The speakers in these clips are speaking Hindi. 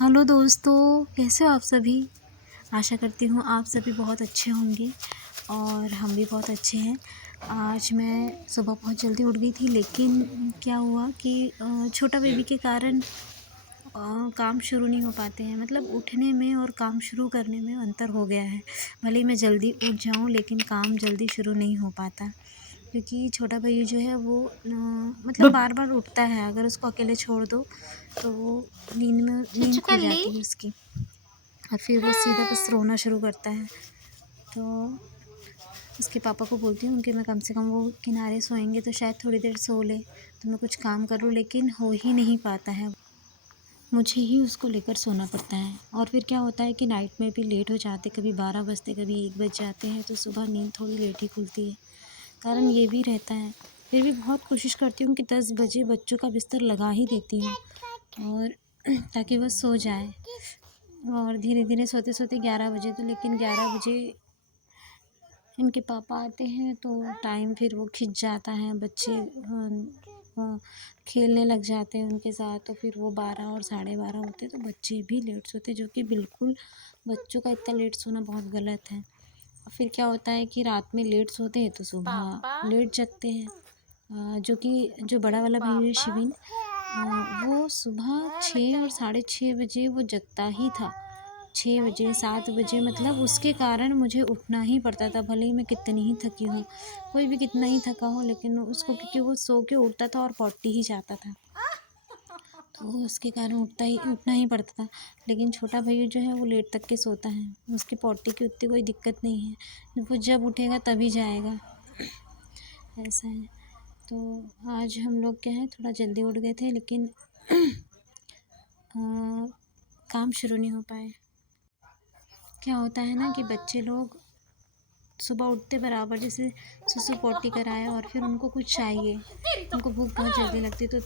हेलो दोस्तों, कैसे हो आप सभी। आशा करती हूँ आप सभी बहुत अच्छे होंगे और हम भी बहुत अच्छे हैं। आज मैं सुबह बहुत जल्दी उठ गई थी, लेकिन क्या हुआ कि छोटा बेबी के कारण काम शुरू नहीं हो पाते हैं। मतलब उठने में और काम शुरू करने में अंतर हो गया है। भले ही मैं जल्दी उठ जाऊँ, लेकिन काम जल्दी शुरू नहीं हो पाता, क्योंकि छोटा भैया जो है वो मतलब बार बार उठता है। अगर उसको अकेले छोड़ दो तो वो नींद खुल जाती है उसकी, और फिर वो सीधा बस रोना शुरू करता है। तो उसके पापा को बोलती हूँ कि मैं कम से कम वो किनारे सोएंगे तो शायद थोड़ी देर सो ले, तो मैं कुछ काम करूँ, लेकिन हो ही नहीं पाता है। मुझे ही उसको लेकर सोना पड़ता है। और फिर क्या होता है कि नाइट में भी लेट हो जाते, कभी 12 बजते, कभी 1 बज जाते हैं, तो सुबह नींद थोड़ी लेट ही खुलती है। कारण ये भी रहता है। फिर भी बहुत कोशिश करती हूँ कि 10 बजे बच्चों का बिस्तर लगा ही देती हूँ, और ताकि वह सो जाए। और धीरे धीरे सोते सोते 11 बजे, तो लेकिन 11 बजे इनके पापा आते हैं तो टाइम फिर वो खिंच जाता है। बच्चे खेलने लग जाते हैं उनके साथ, तो फिर वो 12 और 12:30 होते, तो बच्चे भी लेट सोते, जो कि बिल्कुल बच्चों का इतना लेट सोना बहुत गलत है। और फिर क्या होता है कि रात में लेट सोते हैं तो सुबह लेट जगते हैं। जो बड़ा वाला भैया है शिविन, वो सुबह 6 और 6:30 बजे वो जगता ही था। 6 बजे 7 बजे, मतलब उसके कारण मुझे उठना ही पड़ता था, भले ही मैं कितनी ही थकी हूँ। कोई भी कितना ही थका हो, लेकिन उसको, क्योंकि वो सो के उठता था और पॉटी ही जाता था, तो उसके कारण उठना ही पड़ता था। लेकिन छोटा भैया जो है वो लेट तक के सोता है, उसकी पॉटी की उतनी कोई दिक्कत नहीं है, वो जब उठेगा तभी जाएगा, ऐसा है। तो आज हम लोग क्या है, थोड़ा जल्दी उठ गए थे, लेकिन काम शुरू नहीं हो पाए। क्या होता है ना कि बच्चे लोग सुबह उठते बराबर जैसे सुसु पोटी कराया और फिर उनको कुछ चाहिए, उनको भूख बहुत जल्दी लगती है, तो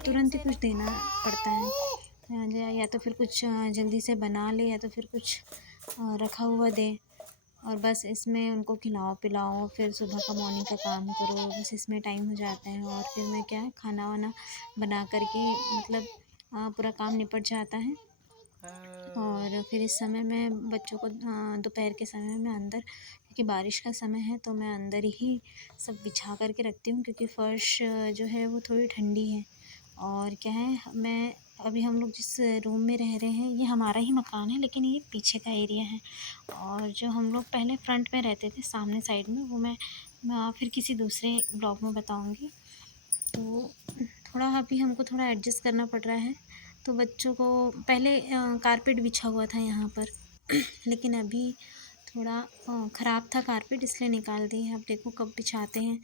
तुरंत ही कुछ देना पड़ता है। या तो फिर कुछ जल्दी से बना ले, या तो फिर कुछ रखा हुआ दे, और बस इसमें उनको खिलाओ पिलाओ, फिर सुबह का मॉर्निंग का काम करो, बस इसमें टाइम हो जाता है। और फिर मैं क्या है, खाना वाना बना करके, मतलब पूरा काम निपट जाता है। और फिर इस समय मैं बच्चों को दोपहर के समय में अंदर, क्योंकि बारिश का समय है, तो मैं अंदर ही सब बिछा करके रखती हूँ, क्योंकि फ़र्श जो है वो थोड़ी ठंडी है। और क्या है, मैं अभी हम लोग जिस रूम में रह रहे हैं, ये हमारा ही मकान है, लेकिन ये पीछे का एरिया है। और जो हम लोग पहले फ्रंट में रहते थे, सामने साइड में, वो मैं फिर किसी दूसरे ब्लॉग में बताऊँगी। तो थोड़ा अभी हमको थोड़ा एडजस्ट करना पड़ रहा है। तो बच्चों को पहले कारपेट बिछा हुआ था यहाँ पर लेकिन अभी थोड़ा ख़राब था कारपेट, इसलिए निकाल दिए। अब देखो कब बिछाते हैं।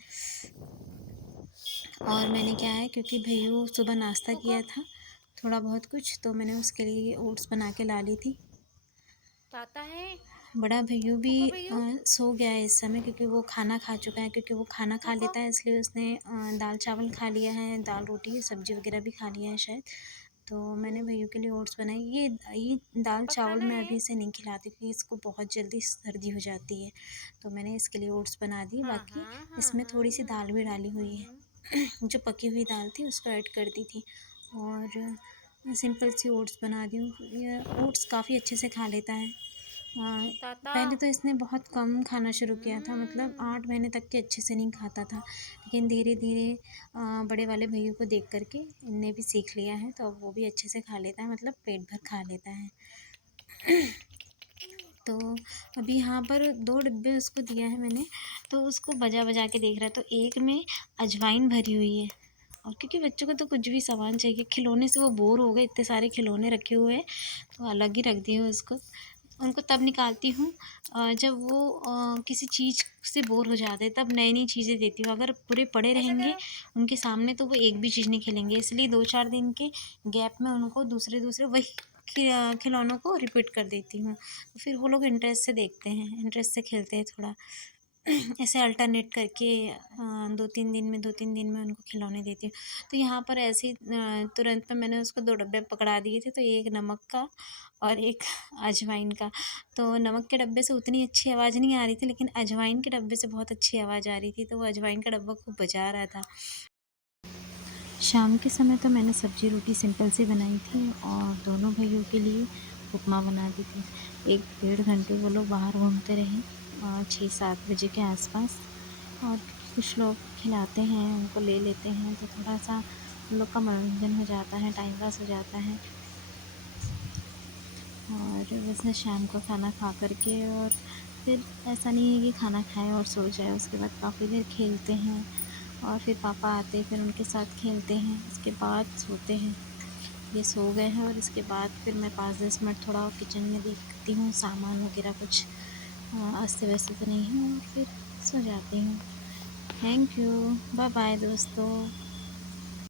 और मैंने क्या है, क्योंकि भैयू सुबह नाश्ता किया था थोड़ा बहुत कुछ, तो मैंने उसके लिए ओट्स बना के ला ली थी। बड़ा भैयू भी सो गया है इस समय, क्योंकि वो खाना खा चुका है, क्योंकि वो खाना खा लेता है, इसलिए उसने दाल चावल खा लिया है, दाल रोटी सब्ज़ी वगैरह भी खा लिया है शायद। तो मैंने भैयू के लिए ओट्स बनाई। ये दाल चावल मैं अभी इसे नहीं खिलाती, क्योंकि इसको बहुत जल्दी सर्दी हो जाती है, तो मैंने इसके लिए ओट्स बना दिए। बाकी इसमें थोड़ी सी दाल भी डाली हुई है जो पकी हुई दाल थी उसको ऐड कर दी थी, और सिंपल सी ओट्स बना दी हूँ। ये ओट्स काफ़ी अच्छे से खा लेता है। पहले तो इसने बहुत कम खाना शुरू किया था, मतलब 8 महीने तक के अच्छे से नहीं खाता था, लेकिन धीरे धीरे बड़े वाले भैया को देख करके इनने भी सीख लिया है, तो अब वो भी अच्छे से खा लेता है, मतलब पेट भर खा लेता है। तो अभी यहाँ पर 2 डिब्बे उसको दिया है मैंने, तो उसको बजा बजा के देख रहा है। तो एक में अजवाइन भरी हुई है, और क्योंकि बच्चों को तो कुछ भी सामान चाहिए, खिलौने से वो बोर हो गए, इतने सारे खिलौने रखे हुए हैं, तो अलग ही रख दिए उसको। उनको तब निकालती हूँ जब वो किसी चीज़ से बोर हो जाते हैं, तब नई नई चीज़ें देती हूँ। अगर पूरे पड़े रहेंगे उनके सामने तो वो एक भी चीज़ नहीं खेलेंगे, इसलिए 2-4 दिन के गैप में उनको दूसरे दूसरे वही खिलौनों को रिपीट कर देती हूँ, तो फिर वो लोग इंटरेस्ट से देखते हैं, इंटरेस्ट से खेलते हैं थोड़ा। ऐसे अल्टरनेट करके 2-3 दिन में उनको खिलौने देती हूँ। तो यहाँ पर ऐसे ही तुरंत में मैंने उसको 2 डब्बे पकड़ा दिए थे, तो एक नमक का और एक अजवाइन का। तो नमक के डब्बे से उतनी अच्छी आवाज़ नहीं आ रही थी, लेकिन अजवाइन के डब्बे से बहुत अच्छी आवाज़ आ रही थी, तो वो अजवाइन का डब्बा खूब बजा रहा था। शाम के समय तो मैंने सब्ज़ी रोटी सिंपल सी बनाई थी और दोनों भाइयों के लिए उपमा बना दी थी। 1 डेढ़ घंटे वो लोग बाहर घूमते रहे 6-7 बजे के आस-पास। और कुछ लोग खिलाते हैं, उनको ले लेते हैं तो थोड़ा-सा उन लोग का मनोरंजन हो जाता है, टाइम पास हो जाता है। और वैसे शाम को खाना खा कर के और फिर ऐसा नहीं है कि खाना खाएँ और सो जाएँ, उसके बाद काफ़ी देर खेलते हैं और फिर पापा आते हैं, फिर उनके साथ खेलते हैं, उसके बाद सोते हैं। ये सो गए हैं और इसके बाद फिर मैं 5-10 मिनट थोड़ा किचन में देखती हूँ, सामान वगैरह कुछ अस्त-व्यस्त तो नहीं है और फिर सो जाती हूँ। Thank you. बाय बाय दोस्तों।